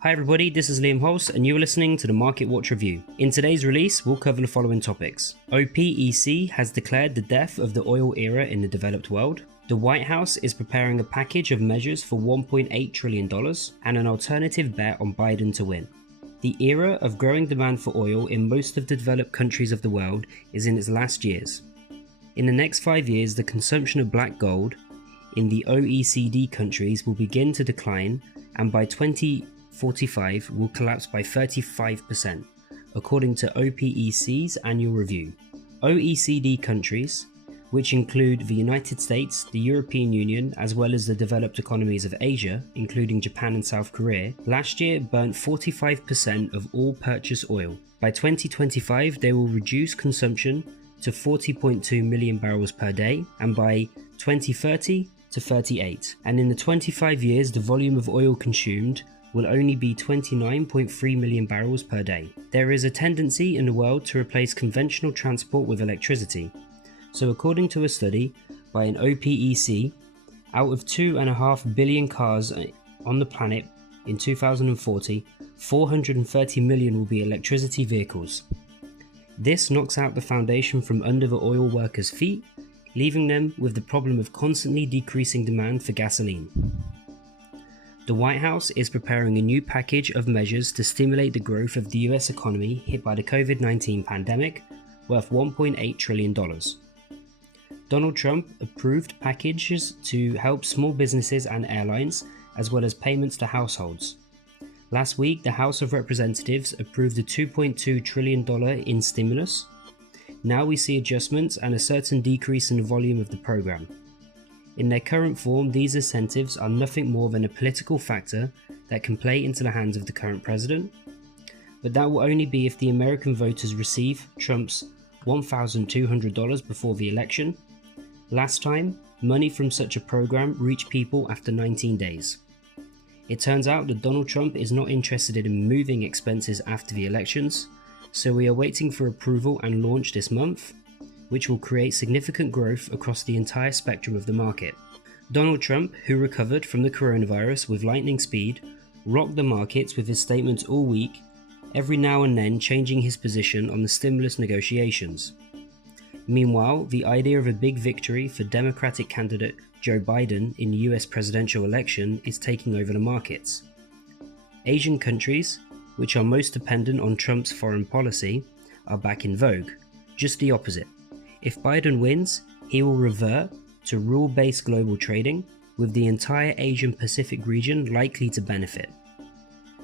Hi everybody, this is Liam Holst and you are listening to the Market Watch Review. In today's release, we'll cover the following topics. OPEC has declared the death of the oil era in the developed world. The White House is preparing a package of measures for $1.8 trillion and an alternative bet on Biden to win. The era of growing demand for oil in most of the developed countries of the world is in its last years. In the next 5 years, the consumption of black gold in the OECD countries will begin to decline, and by 2045 will collapse by 35%, according to OPEC's annual review. OECD countries, which include the United States, the European Union, as well as the developed economies of Asia, including Japan and South Korea, last year burnt 45% of all purchased oil. By 2025, they will reduce consumption to 40.2 million barrels per day, and by 2030 to 38. And in the 25 years, the volume of oil consumed will only be 29.3 million barrels per day. There is a tendency in the world to replace conventional transport with electricity. So according to a study by an OPEC, out of 2.5 billion cars on the planet in 2040, 430 million will be electricity vehicles. This knocks out the foundation from under the oil workers' feet, leaving them with the problem of constantly decreasing demand for gasoline. The White House is preparing a new package of measures to stimulate the growth of the US economy hit by the COVID-19 pandemic, worth $1.8 trillion. Donald Trump approved packages to help small businesses and airlines, as well as payments to households. Last week, the House of Representatives approved a $2.2 trillion in stimulus. Now we see adjustments and a certain decrease in the volume of the program. In their current form, these incentives are nothing more than a political factor that can play into the hands of the current president, but that will only be if the American voters receive Trump's $1,200 before the election. Last time, money from such a program reached people after 19 days. It turns out that Donald Trump is not interested in moving expenses after the elections, so we are waiting for approval and launch this month, which will create significant growth across the entire spectrum of the market. Donald Trump, who recovered from the coronavirus with lightning speed, rocked the markets with his statements all week, every now and then changing his position on the stimulus negotiations. Meanwhile, the idea of a big victory for Democratic candidate Joe Biden in the US presidential election is taking over the markets. Asian countries, which are most dependent on Trump's foreign policy, are back in vogue, just the opposite. If Biden wins, he will revert to rule-based global trading, with the entire Asian Pacific region likely to benefit.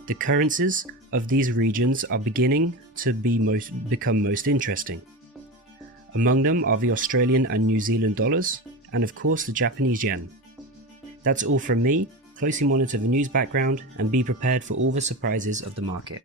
The currencies of these regions are beginning to become most interesting. Among them are the Australian and New Zealand dollars, and of course the Japanese yen. That's all from me. Closely monitor the news background and be prepared for all the surprises of the market.